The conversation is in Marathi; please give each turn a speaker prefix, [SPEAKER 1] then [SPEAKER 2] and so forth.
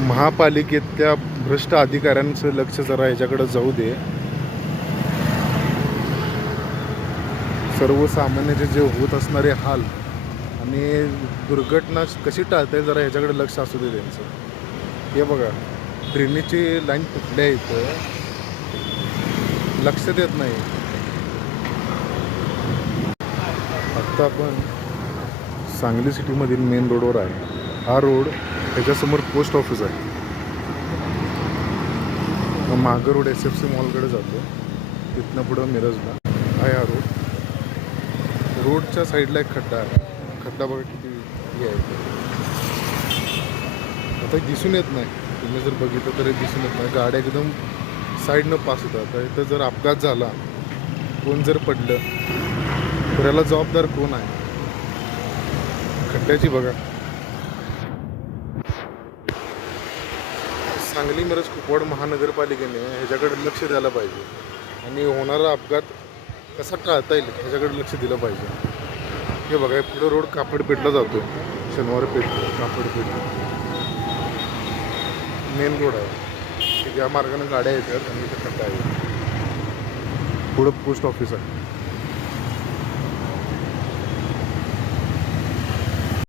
[SPEAKER 1] महापालिकेतल्या भ्रष्ट अधिकाऱ्यांचं लक्ष जरा याच्याकडे जाऊ दे. सर्वसामान्याचे जे होत असणारे हाल आणि दुर्घटना कशी टाळते जरा ह्याच्याकडे लक्ष असू दे त्यांचं. हे बघा ड्रेनेजची लाईन फुटल्या इथं. लक्ष देत नाही. आत्ता आपण सांगली सिटीमधील मेन रोडवर आहे. हा रोड त्याच्यासमोर पोस्ट ऑफिस आहे. मग रोड एस एफ सी मॉलकडे जातो. तिथनं पुढं मिरजला. आहे हा रोड रोडच्या साईडला एक खड्डा आहे. खड्डा बघा किती हे आहे. आता दिसून येत नाही. तुम्ही जर बघितलं तर दिसून येत नाही. गाड्या एकदम साईडनं पास होतात. तर इथं जर अपघात झाला कोण जर पडलं तर याला जबाबदार कोण आहे? खड्ड्याची बघा. सांगली मिरज कुपवाड महानगरपालिकेने ह्याच्याकडे लक्ष द्यायला पाहिजे. आणि होणारा अपघात कसा टाळता येईल ह्याच्याकडे लक्ष दिलं पाहिजे. हे बघा पुढे पुढं रोड कापडपेठला जातो शनिवार पेठ कापडपेठ. मेन रोड आहे. की ज्या मार्गाने गाड्या येतात आणि इथं खड्डा आहे. पुढं पोस्ट ऑफिस आहे.